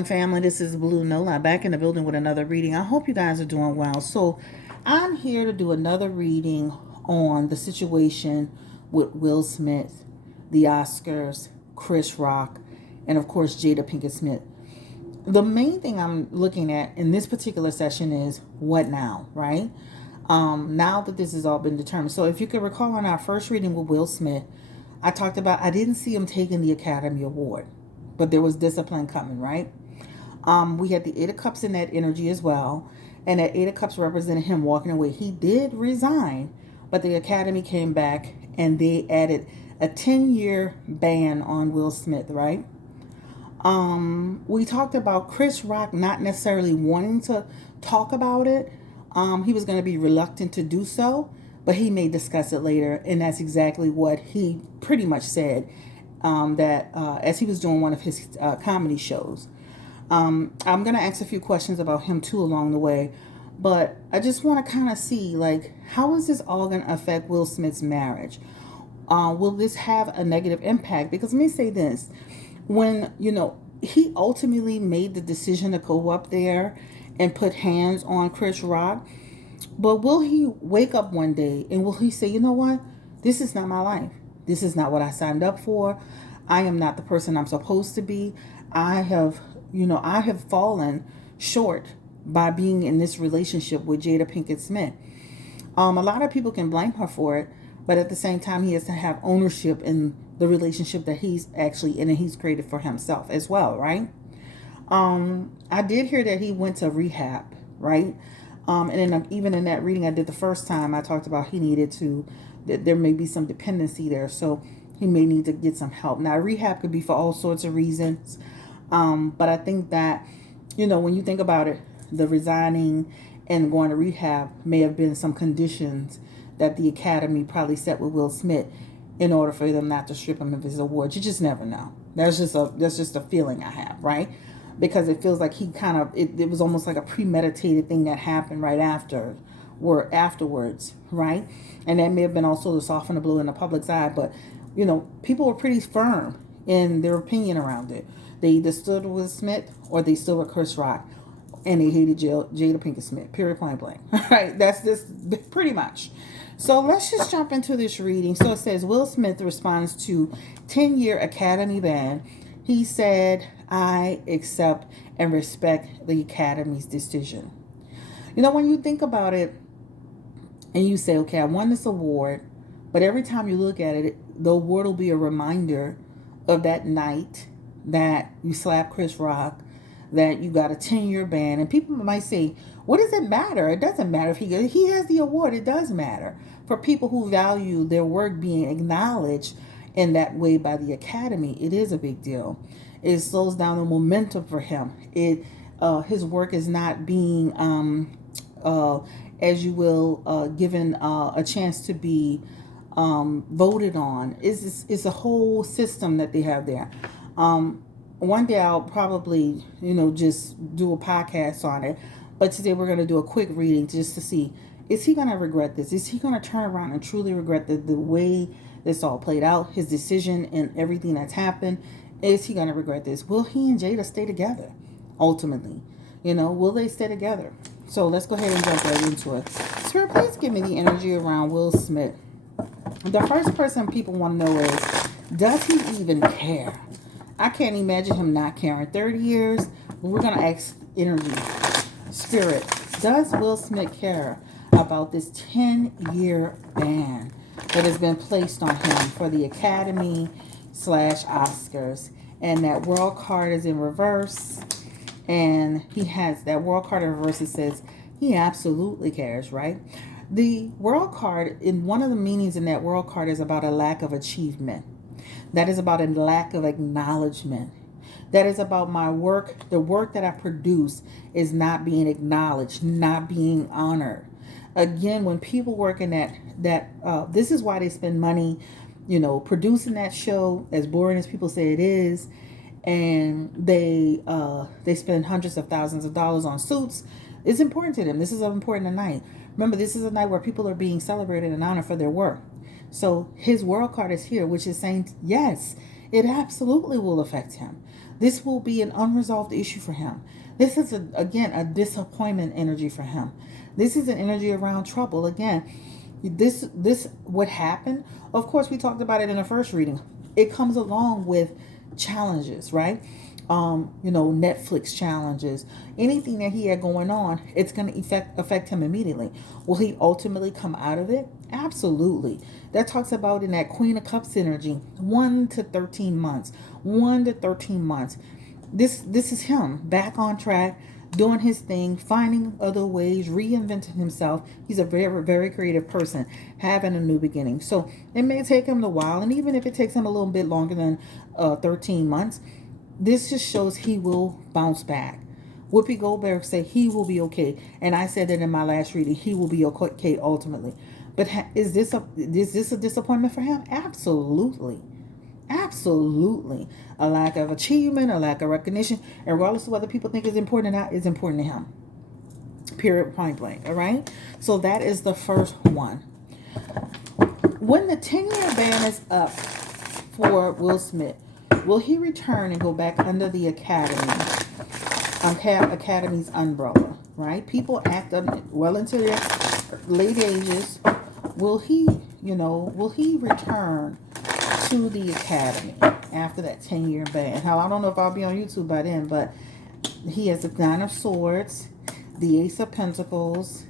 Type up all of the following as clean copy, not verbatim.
everyone, family? This is Blue Nola back in the building with another reading. I hope you guys are doing well. So, I'm here to do another reading on the situation with Will Smith, the Oscars, Chris Rock, and of course, Jada Pinkett Smith. The main thing I'm looking at in this particular session is what now, right? Now that this has all been determined. So, if you can recall on our first reading with Will Smith, I talked about I didn't see him taking the Academy Award, but there was discipline coming, right? We had the Eight of Cups in that energy as well, and that Eight of Cups represented him walking away. He did resign, but the Academy came back and they added a 10-year ban on Will Smith, right? We talked about Chris Rock not necessarily wanting to talk about it. He was going to be reluctant to do so, but he may discuss it later, and that's exactly what he pretty much said. As he was doing one of his comedy shows. I'm going to ask a few questions about him too along the way, but I just want to kind of see, like, how is this all going to affect Will Smith's marriage? Will this have a negative impact? Because let me say this, when, he ultimately made the decision to go up there and put hands on Chris Rock, but will he wake up one day and will he say, you know what, this is not my life. This is not what I signed up for. I am not the person I'm supposed to be. I have fallen short by being in this relationship with Jada Pinkett Smith. A lot of people can blame her for it, but at the same time, he has to have ownership in the relationship that he's actually in and he's created for himself as well, right? I did hear that he went to rehab, right? And then even in that reading I did the first time, I talked about he needed to, that there may be some dependency there. So he may need to get some help. Now, rehab could be for all sorts of reasons. But I think that, when you think about it, the resigning and going to rehab may have been some conditions that the Academy probably set with Will Smith in order for them not to strip him of his awards. You just never know. That's just a feeling I have, right? Because it feels like he kind of, it was almost like a premeditated thing that happened right afterwards, right? And that may have been also to soften the blow in the public's eye, but people were pretty firm in their opinion around it. They either stood with Smith or they stood with Chris Rock, and they hated Jada Pinkett Smith, period, point blank. Right? That's just pretty much. So let's just jump into this reading. So it says, Will Smith responds to 10-year Academy ban. He said, I accept and respect the Academy's decision. When you think about it and you say, okay, I won this award, but every time you look at it, the award will be a reminder of that night that you slapped Chris Rock, that you got a 10-year ban. And people might say, what does it matter? It doesn't matter if he has the award. It does matter for people who value their work being acknowledged in that way by the Academy. It is a big deal. It slows down the momentum for him. His work is not being, as you will, given a chance to be voted on. It's a whole system that they have there. One day I'll probably, just do a podcast on it. But today we're going to do a quick reading just to see, is he going to regret this? Is he going to turn around and truly regret the way this all played out, his decision and everything that's happened? Is he going to regret this? Will he and Jada stay together ultimately? Will they stay together? So let's go ahead and jump right into it. Spirit, please give me the energy around Will Smith. The first person people want to know is, does he even care? I can't imagine him not caring. 30 years, we're going to ask energy. Spirit, does Will Smith care about this 10-year ban that has been placed on him for the Academy / Oscars? And that world card is in reverse. And he has that world card in reverse. It says he absolutely cares, right? The world card, in one of the meanings in that world card, is about a lack of achievement. That is about a lack of acknowledgement. That is about my work. The work that I produce is not being acknowledged, not being honored. Again, when people work in this is why they spend money, producing that show, as boring as people say it is, and they spend hundreds of thousands of dollars on suits. It's important to them. This is an important night. Remember, this is a night where people are being celebrated and honored for their work. So his world card is here, which is saying, yes, it absolutely will affect him. This will be an unresolved issue for him. This is, again, a disappointment energy for him. This is an energy around trouble. Again, this what happened. Of course, we talked about it in the first reading. It comes along with challenges, right? Netflix challenges, anything that he had going on, it's going to affect him immediately. Will he ultimately come out of it? Absolutely. That talks about, in that Queen of Cups energy, 1 to 13 months. 1 to 13 months. This is him back on track, doing his thing, finding other ways, reinventing himself. He's a very, very creative person, having a new beginning. So it may take him a while, and even if it takes him a little bit longer than 13 months, this just shows he will bounce back. Whoopi Goldberg said he will be okay, and I said that in my last reading. He will be okay ultimately. But is this a disappointment for him? Absolutely. Absolutely. A lack of achievement, a lack of recognition, and regardless of whether people think it's important or not, it's important to him. Period, point blank. All right? So that is the first one. When the 10-year ban is up for Will Smith, will he return and go back under the Academy's umbrella? Right? People act well into their late ages. Will he return to the Academy after that 10-year ban? Hell, I don't know if I'll be on YouTube by then, but he has the Nine of Swords, the Ace of Pentacles,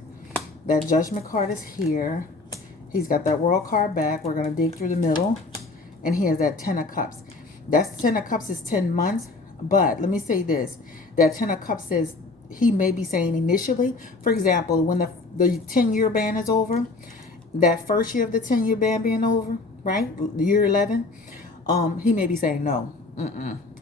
that Judgment card is here. He's got that World card back. We're going to dig through the middle. And he has that 10 of Cups. That's 10 of Cups is 10 months. But let me say this. That 10 of Cups says he may be saying initially, for example, when the 10-year ban is over, that first year of the 10-year ban being over, right? Year 11, he may be saying no.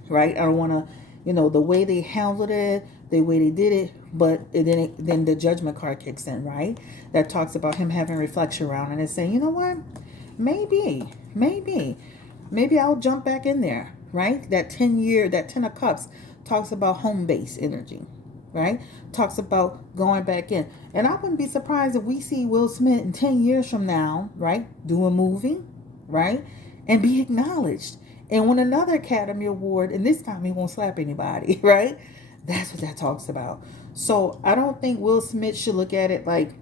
Right? I don't want to, the way they handled it, the way they did it, but then the Judgment card kicks in, right? That talks about him having reflection around and it's saying, you know what? Maybe I'll jump back in there, right? That 10 of Cups talks about home base energy, right? Talks about going back in. And I wouldn't be surprised if we see Will Smith in 10 years from now, right? Do a movie, right? And be acknowledged. And win another Academy Award. And this time he won't slap anybody, right? That's what that talks about. So I don't think Will Smith should look at it like,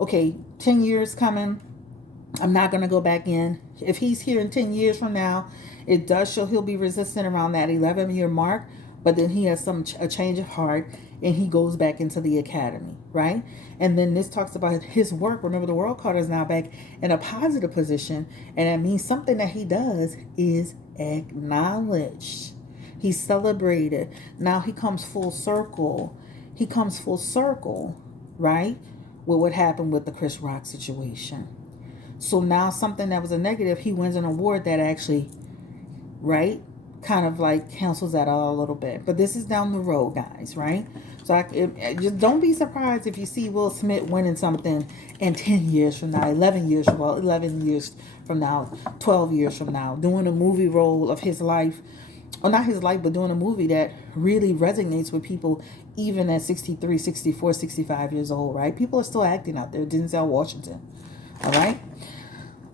okay, 10 years coming, I'm not going to go back in. If he's here in 10 years from now, it does show he'll be resistant around that 11-year mark. But then he has a change of heart and he goes back into the Academy, right? And then this talks about his work. Remember, the World card is now back in a positive position. And that means something that he does is acknowledged. He's celebrated. Now he comes full circle. Right? With what happened with the Chris Rock situation. So now something that was a negative, he wins an award that actually, right, kind of like cancels that out a little bit. But this is down the road, guys, right? So just don't be surprised if you see Will Smith winning something in 10 years from now, 11 years from now, 12 years from now, doing a movie role of his life. Or not his life, but doing a movie that really resonates with people even at 63, 64, 65 years old, right? People are still acting out there. Denzel Washington. All right?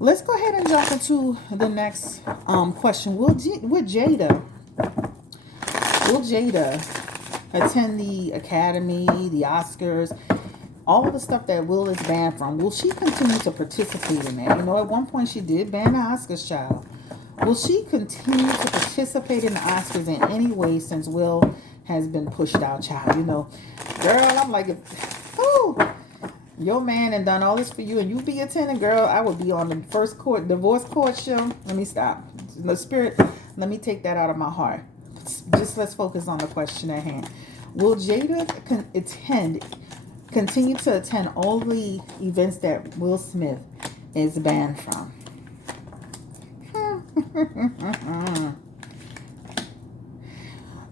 Let's go ahead and jump into the next question. Will Jada attend the Academy, the Oscars, all of the stuff that Will is banned from? Will she continue to participate in that? At one point she did ban the Oscars, child. Will she continue to participate in the Oscars in any way since Will has been pushed out, child? Girl, I'm like, your man and done all this for you and you be attending, girl, I would be on the divorce court show. Let me stop. The spirit, let me take that out of my heart. Just let's focus on the question at hand. Will Jada continue to attend all the events that Will Smith is banned from?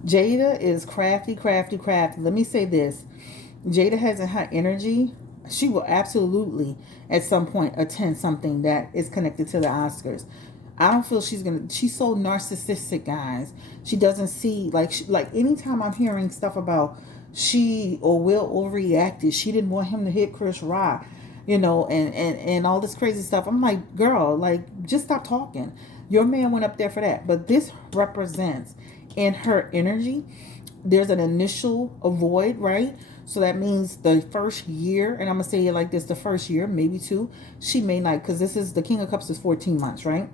Jada is crafty. Let me say this. Jada has in her energy, she will absolutely at some point attend something that is connected to the Oscars. I don't feel she's so narcissistic, guys. She doesn't see, like anytime I'm hearing stuff about she or Will overreacted, she didn't want him to hit Chris Rock, and all this crazy stuff. I'm like, girl, just stop talking. Your man went up there for that. But this represents in her energy, there's an initial void, right? So that means the first year, and I'm gonna say it like this: the first year, maybe two, she may not, because this is the King of Cups is 14 months, right?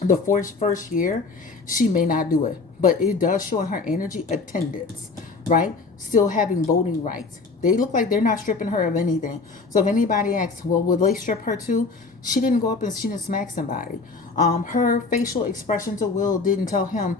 The first year, she may not do it, but it does show in her energy attendance, right? Still having voting rights. They look like they're not stripping her of anything. So if anybody asks, well, will they strip her too? She didn't go up and she didn't smack somebody. Her facial expression to Will didn't tell him,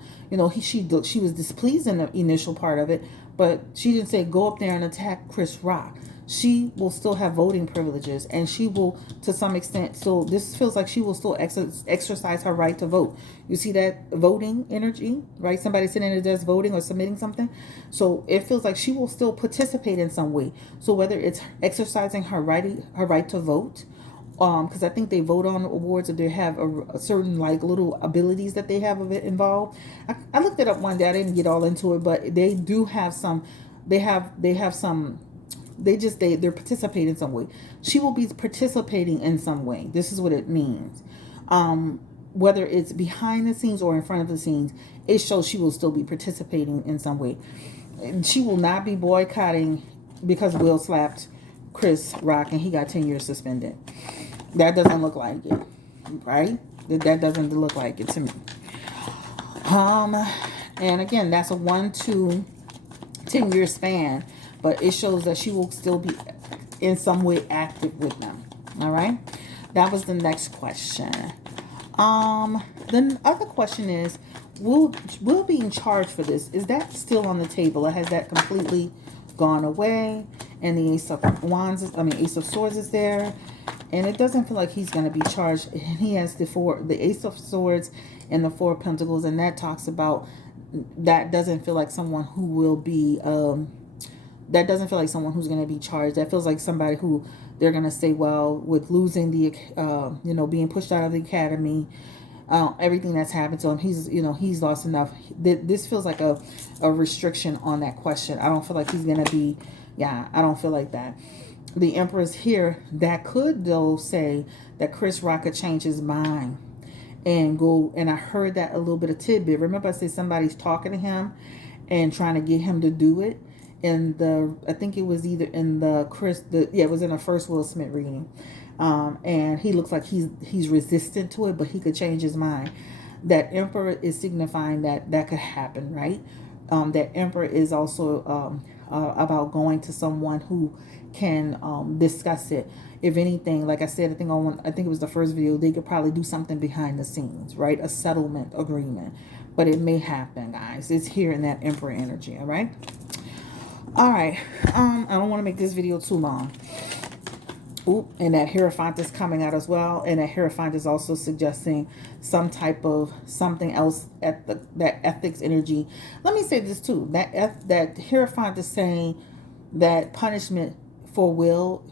she was displeased in the initial part of it, but she didn't say go up there and attack Chris Rock. She will still have voting privileges, and she will, to some extent, so this feels like she will still exercise her right to vote. You see that voting energy, right? Somebody sitting at a desk voting or submitting something. So it feels like she will still participate in some way. So whether it's exercising her right to vote, because I think they vote on awards if they have a certain like little abilities that they have of it involved. I looked it up one day. I didn't get all into it, but they do have some. They have some. They're participating in some way. She will be participating in some way. This is what it means. Whether it's behind the scenes or in front of the scenes, it shows she will still be participating in some way. She will not be boycotting because Will slapped Chris Rock and he got 10 years suspended. That doesn't look like it, right? That doesn't look like it to me. And again, that's a 1 to 10 year span, but it shows that she will still be in some way active with them. All right. That was the next question. The other question is, will being charged for this, is that still on the table, or has that completely gone away? And the Ace of Swords is there, and it doesn't feel like he's going to be charged. And he has the Ace of Swords and the Four of Pentacles, and that talks about, that doesn't feel like someone who will be that doesn't feel like someone who's going to be charged. That feels like somebody who they're going to say, well, with losing the being pushed out of the academy, everything that's happened to him, he's lost enough. This feels like a restriction on that question. I don't feel like he's going to be, I don't feel like that. The Emperor's here. That could, though, say that Chris Rock could change his mind and go, and I heard that a little bit of tidbit. Remember I said somebody's talking to him and trying to get him to do it. I think it was either in it was in the first Will Smith reading. And he looks like he's resistant to it, but he could change his mind. That Emperor is signifying that could happen, right? That Emperor is also about going to someone who can discuss it. If anything, like I said, I think it was the first video, they could probably do something behind the scenes, right? A settlement agreement. But it may happen, guys. It's here in that Emperor energy, all right? All right. I don't want to make this video too long. Ooh, and that Hierophant is coming out as well. And that Hierophant is also suggesting some type of something else at that ethics energy. Let me say this too. That Hierophant is saying that punishment for Will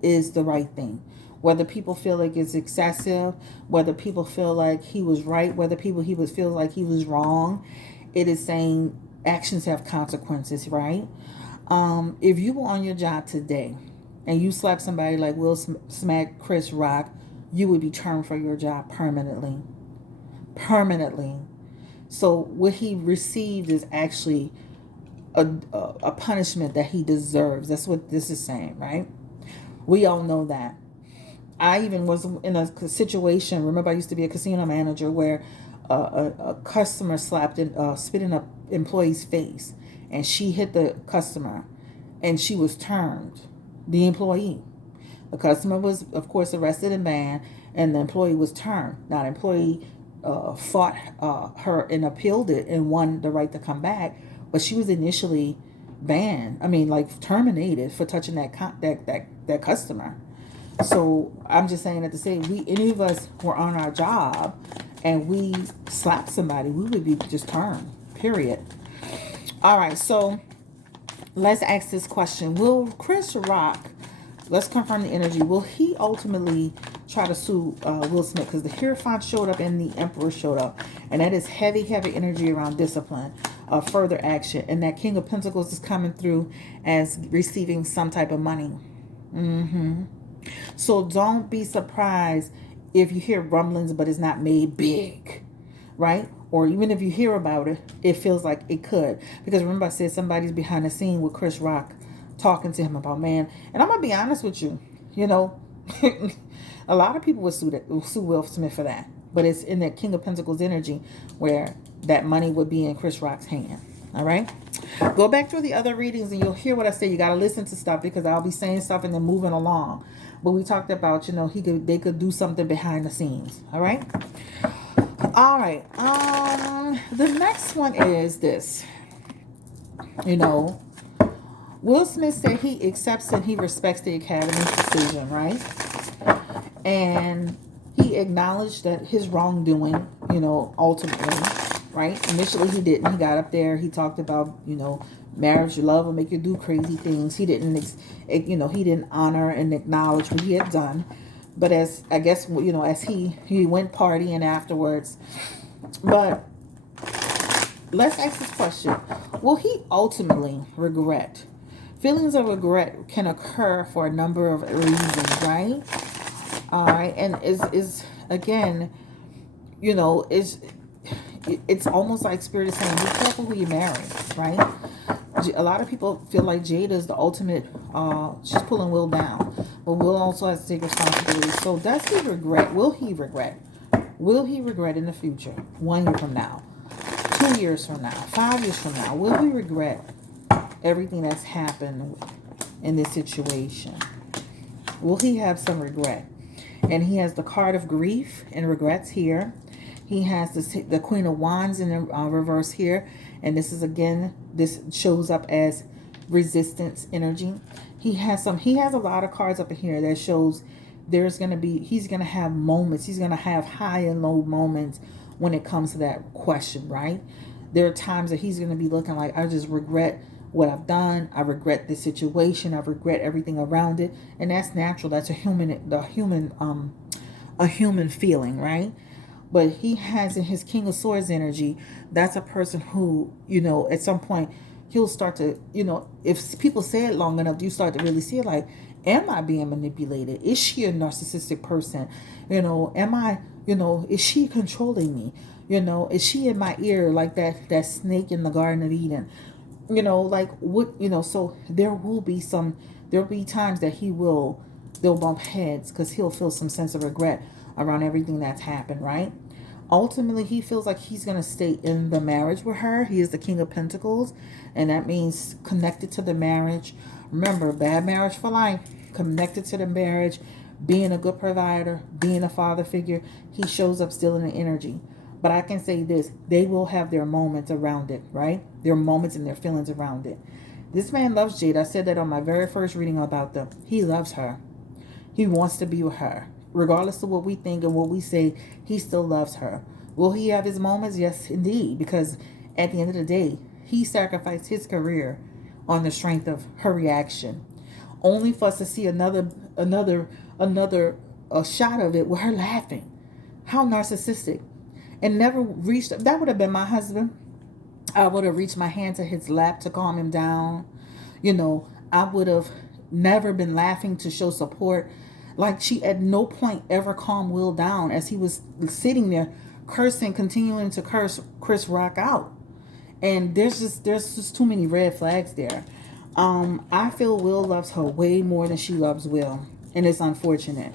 is the right thing. Whether people feel like it's excessive, whether people feel like he was right, whether he feel like he was wrong, it is saying actions have consequences, right? If you were on your job today and you slap somebody like Will smack Chris Rock, you would be termed for your job permanently. So what he received is actually a punishment that he deserves. That's what this is saying, right? We all know that. I even was in a situation, remember I used to be a casino manager, where a customer spit in an employee's face, and she hit the customer, and she was termed, the employee. The customer was, of course, arrested and banned, and the employee was termed. Now, the employee fought her and appealed it and won the right to come back, but she was initially banned. Terminated for touching that customer. So I'm just saying that to say, any of us were on our job and we slapped somebody, we would be just termed, period. All right, so let's ask this question. Will Chris Rock, let's confirm the energy, will he ultimately try to sue Will Smith? Because the Hierophant showed up and the Emperor showed up. And that is heavy energy around discipline, further action. And that King of Pentacles is coming through as receiving some type of money. So don't be surprised if you hear rumblings, but it's not made big, right? Or even if you hear about it, it feels like it could. Because remember I said somebody's behind the scene with Chris Rock talking to him about, man. And I'm going to be honest with you, you know, a lot of people would sue Will Smith for that. But it's in that King of Pentacles energy where that money would be in Chris Rock's hand. All right. Go back through the other readings and you'll hear what I say. You got to listen to stuff because I'll be saying stuff and then moving along. But we talked about, you know, they could do something behind the scenes. All right. All right. The next one is this. You know, Will Smith said he accepts and he respects the Academy's decision, right? And he acknowledged that his wrongdoing, you know, ultimately, right? Initially he didn't. He got up there. He talked about, you know, marriage, love will make you do crazy things. He didn't, you know, he didn't honor and acknowledge what he had done. But as, I guess, you know, as he went partying afterwards. But let's ask this question. Will he ultimately regret? Feelings of regret can occur for a number of reasons, right? All right. And is again, you know, it's almost like Spirit is saying, be careful who you marry, right? A lot of people feel like Jada is the ultimate, she's pulling Will down. But Will also has to take responsibility. So does he regret? Will he regret? Will he regret in the future? 1 year from now, 2 years from now, 5 years from now, will he regret everything that's happened in this situation? Will he have some regret? And he has the card of grief and regrets here. He has the Queen of Wands in the reverse here. And this is, again, this shows up as resistance energy. He has a lot of cards up in here that shows he's going to have moments. He's going to have high and low moments when it comes to that question, right? There are times that he's going to be looking like, I just regret what I've done. I regret the situation. I regret everything around it. And that's natural. That's a human feeling, right? But he has in his King of Swords energy, that's a person who, you know, at some point he'll start to, you know, if people say it long enough, you start to really see it like, am I being manipulated? Is she a narcissistic person? You know, is she controlling me? You know, is she in my ear like that snake in the Garden of Eden? You know, like what, you know, so there'll be times that they'll bump heads because he'll feel some sense of regret around everything that's happened, right? Ultimately, he feels like he's going to stay in the marriage with her. He is the King of Pentacles, and that means connected to the marriage. Remember, bad marriage for life. Connected to the marriage, being a good provider, being a father figure. He shows up still in the energy. But I can say this, they will have their moments around it, right? Their moments and their feelings around it. This man loves Jada. I said that on my very first reading about them. He loves her. He wants to be with her. Regardless of what we think and what we say, he still loves her. Will he have his moments? Yes, indeed. Because at the end of the day, he sacrificed his career on the strength of her reaction. Only for us to see another shot of it with her laughing. How narcissistic. And never reached, that would have been my husband. I would have reached my hand to his lap to calm him down. You know, I would have never been laughing to show support. Like, she at no point ever calmed Will down as he was sitting there cursing, continuing to curse Chris Rock out. And there's just too many red flags there. I feel Will loves her way more than she loves Will. And it's unfortunate.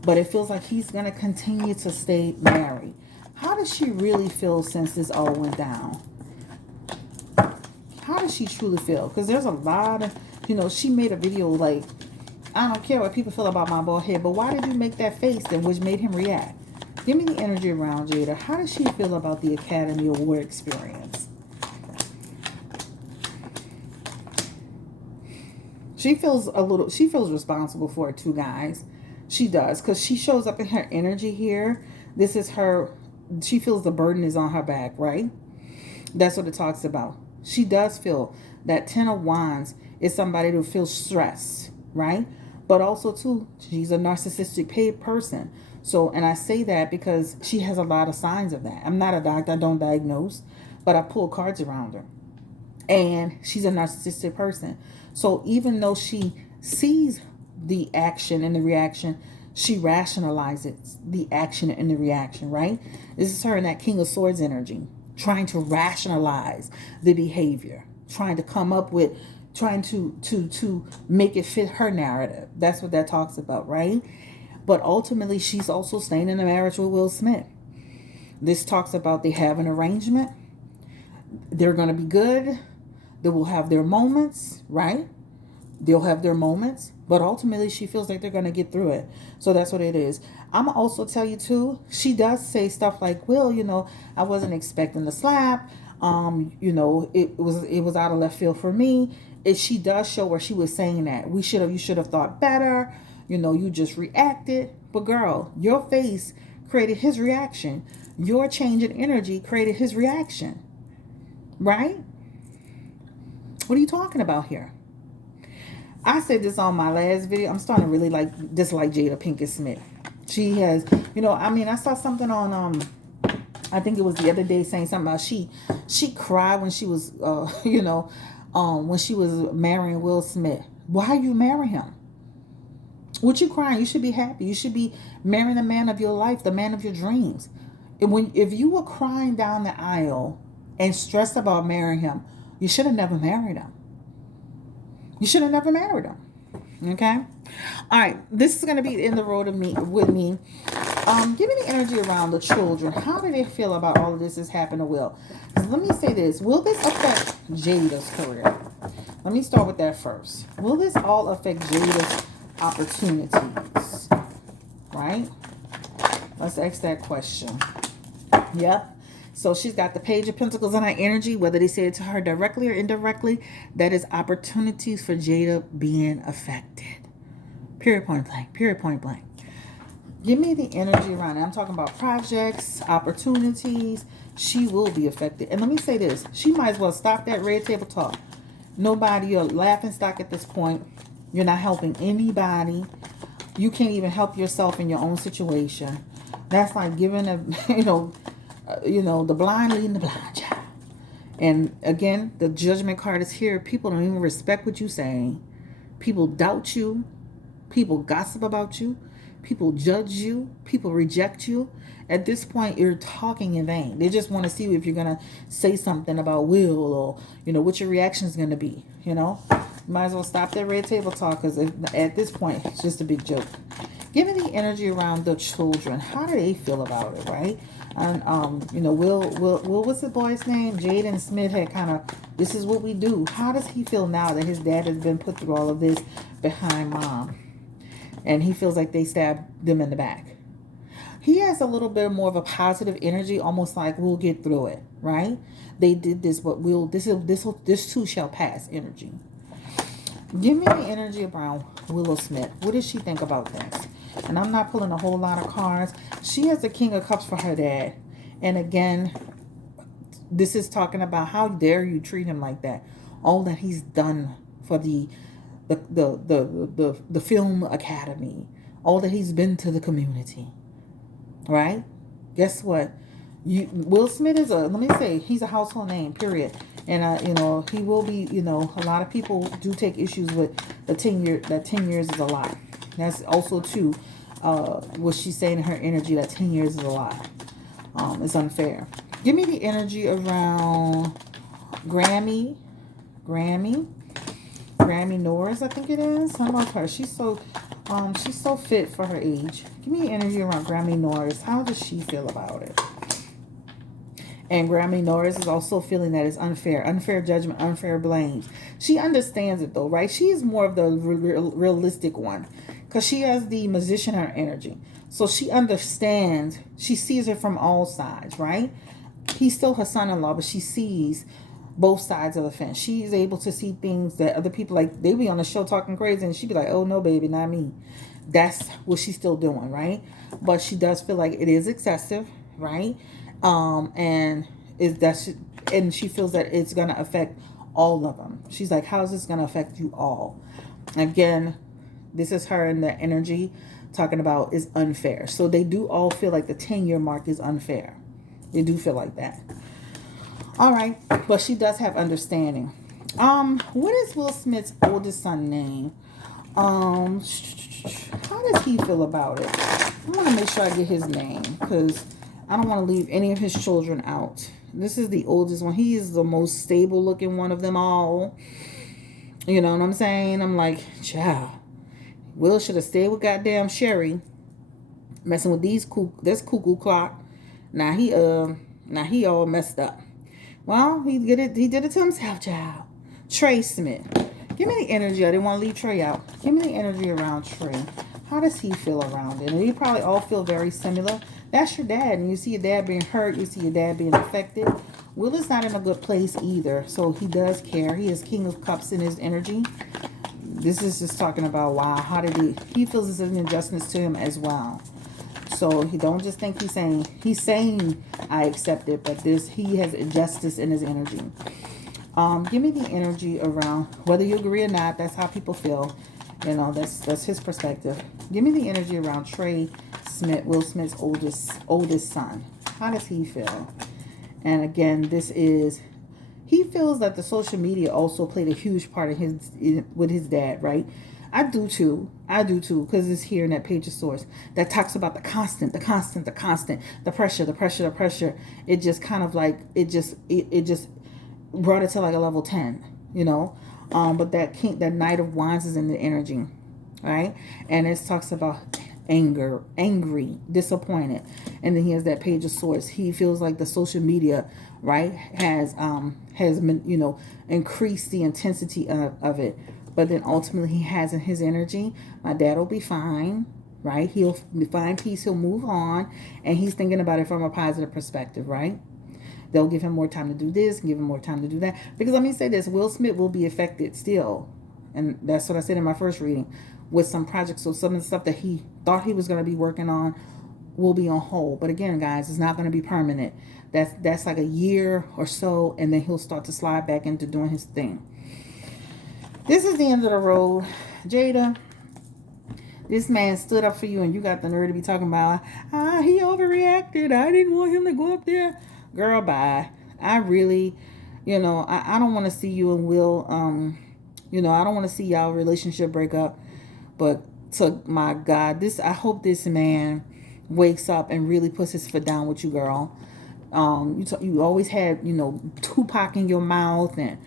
But it feels like he's going to continue to stay married. How does she really feel since this all went down? How does she truly feel? Because there's a lot of, you know, she made a video like, I don't care what people feel about my bald head, but why did you make that face then, which made him react? Give me the energy around Jada. How does she feel about the Academy Award experience? She feels responsible for it too, guys. She does, because she shows up in her energy here. This is her, she feels the burden is on her back, right? That's what it talks about. She does feel that 10 of Wands is somebody who feels stress, right? But also, too, she's a narcissistic paid person. So, and I say that because she has a lot of signs of that. I'm not a doctor. I don't diagnose. But I pull cards around her. And she's a narcissistic person. So even though she sees the action and the reaction, She rationalizes the action and the reaction, right? This is her in that King of Swords energy, trying to rationalize the behavior, trying to come up with, trying to make it fit her narrative. That's what that talks about, right? But ultimately, she's also staying in a marriage with Will Smith. This talks about they have an arrangement. They're going to be good. They will have their moments, right? They'll have their moments, but ultimately she feels like they're going to get through it. So that's what it is. I'm going to also tell you too, she does say stuff like, "Will, I wasn't expecting the slap. It was out of left field for me." She does show where she was saying that you should have thought better. You just reacted. But girl, your face created his reaction. Your change in energy created his reaction. Right? What are you talking about here? I said this on my last video. I'm starting to really dislike Jada Pinkett Smith. She has, I saw something on I think it was the other day saying something about she cried when she was when she was marrying Will Smith. Why you marry him? What you crying? You should be happy. You should be marrying the man of your life, the man of your dreams. If you were crying down the aisle and stressed about marrying him, you should have never married him. You should have never married him. Okay? All right. This is going to be in the road with me. Give me the energy around the children. How do they feel about all of this that's happened to Will? Let me say this. Will this affect Jada's career? Let me start with that first. Will this all affect Jada's opportunities? Right? Let's ask that question. Yep. So she's got the Page of Pentacles in her energy, whether they say it to her directly or indirectly. That is opportunities for Jada being affected. Period, point blank. Period, point blank. Give me the energy around it. I'm talking about projects, opportunities. She will be affected. And let me say this. She might as well stop that red table talk. Nobody, you're a laughing stock at this point. You're not helping anybody. You can't even help yourself in your own situation. That's like giving the blind leading the blind child. And again, the judgment card is here. People don't even respect what you're saying. People doubt you. People gossip about you. People judge you. People reject you. At this point, you're talking in vain. They just want to see if you're going to say something about Will or, what your reaction is going to be, Might as well stop that red table talk because at this point, it's just a big joke. Give me the energy around the children. How do they feel about it, right? And, Will, what's the boy's name? Jaden Smith had kind of, this is what we do. How does he feel now that his dad has been put through all of this behind mom? And he feels like they stabbed them in the back. He has a little bit more of a positive energy, almost like we'll get through it, right? They did this, but this too shall pass energy. Give me the energy around Willow Smith. What does she think about this? And I'm not pulling a whole lot of cards. She has the King of Cups for her dad. And again, this is talking about how dare you treat him like that. All that he's done for the film academy. All that he's been to the community. Right? Guess what? Will Smith is he's a household name, period. And he will be, a lot of people do take issues with the 10 year, that 10 years is a lot. That's also too what she's saying in her energy, that 10 years is a lot. It's unfair. Give me the energy around Grammy Norris, I think it is. I love her. She's so fit for her age. Give me the energy around Grammy Norris. How does she feel about it? And Grammy Norris is also feeling that it's unfair. Unfair judgment, unfair blames. She understands it though, right? She is more of the realistic one. Because she has the musician in her energy. So she understands. She sees it from all sides, right? He's still her son-in-law, but she sees both sides of the fence. She's able to see things that other people, like, they be on the show talking crazy, and she'd be like, oh, no, baby, not me. That's what she's still doing, right? But she does feel like it is excessive, right? And she feels that it's going to affect all of them. She's like, how is this going to affect you all? Again, this is her in the energy talking about is unfair. So they do all feel like the 10-year mark is unfair. They do feel like that. All right. But she does have understanding. What is Will Smith's oldest son name? How does he feel about it? I want to make sure I get his name because I don't want to leave any of his children out. This is the oldest one. He is the most stable looking one of them all. You know what I'm saying? I'm like, child, Will should have stayed with goddamn Sherry, messing with this cuckoo clock. Now he all messed up. Well, he did it to himself, child. Trey Smith. Give me the energy. I didn't want to leave Trey out. Give me the energy around Trey. How does he feel around it? And you probably all feel very similar. That's your dad. And you see your dad being hurt. You see your dad being affected. Will is not in a good place either. So he does care. He is King of Cups in his energy. This is just talking about, wow, how did he feels it's an injustice to him as well. So he don't just think he's saying I accept it, but he has injustice in his energy. Give me the energy around, whether you agree or not, that's how people feel. You know, that's his perspective. Give me the energy around Trey Smith, Will Smith's oldest son. How does he feel? And again, he feels that the social media also played a huge part with his dad, right? I do too, because it's here in that page of source that talks about the constant, the pressure. It just kind of like, it just brought it to like a level 10, you know? But that Knight of Wands is in the energy, right? And it talks about angry, disappointed. And then he has that page of swords. He feels like the social media, right, has increased the intensity of it. But then ultimately he has in his energy, my dad will be fine, right? He'll find peace, he'll move on, and he's thinking about it from a positive perspective, right? They'll give him more time to do this, give him more time to do that. Because let me say this, Will Smith will be affected still. And that's what I said in my first reading, with some projects. So some of the stuff that he thought he was going to be working on will be on hold. But again, guys, it's not going to be permanent. That's like a year or so, and then he'll start to slide back into doing his thing. This is the end of the road. Jada, this man stood up for you, and you got the nerve to be talking about, he overreacted. I didn't want him to go up there. Girl, bye. I really, I don't want to see you and Will, I don't want to see y'all relationship break up. But to my God, I hope this man wakes up and really puts his foot down with you, girl. You always had, Tupac in your mouth, and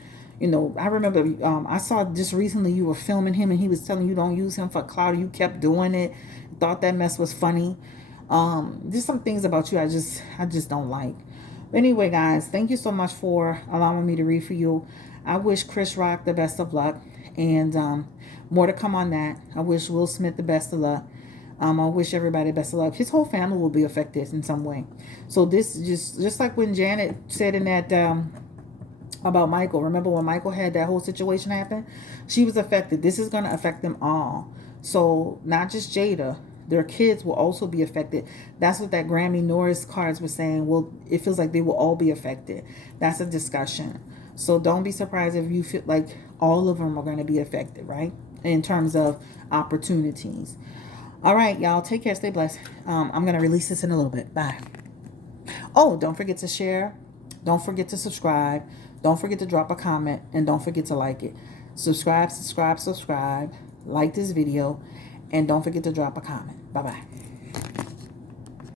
I remember I saw just recently you were filming him and he was telling you don't use him for clout. You kept doing it. Thought that mess was funny. Just some things about you I just don't like. But anyway, guys, thank you so much for allowing me to read for you. I wish Chris Rock the best of luck, and more to come on that. I wish Will Smith the best of luck. I wish everybody the best of luck. His whole family will be affected in some way. So this just like when Janet said in that about Michael. Remember when Michael had that whole situation happen? She was affected. This is going to affect them all. So not just Jada. Their kids will also be affected. That's what that Grammy Norris cards were saying. Well, it feels like they will all be affected. That's a discussion. So don't be surprised if you feel like all of them are going to be affected, right? In terms of opportunities. All right, y'all. Take care. Stay blessed. I'm going to release this in a little bit. Bye. Oh, don't forget to share. Don't forget to subscribe. Don't forget to drop a comment. And don't forget to like it. Subscribe. Like this video. And don't forget to drop a comment. Bye-bye.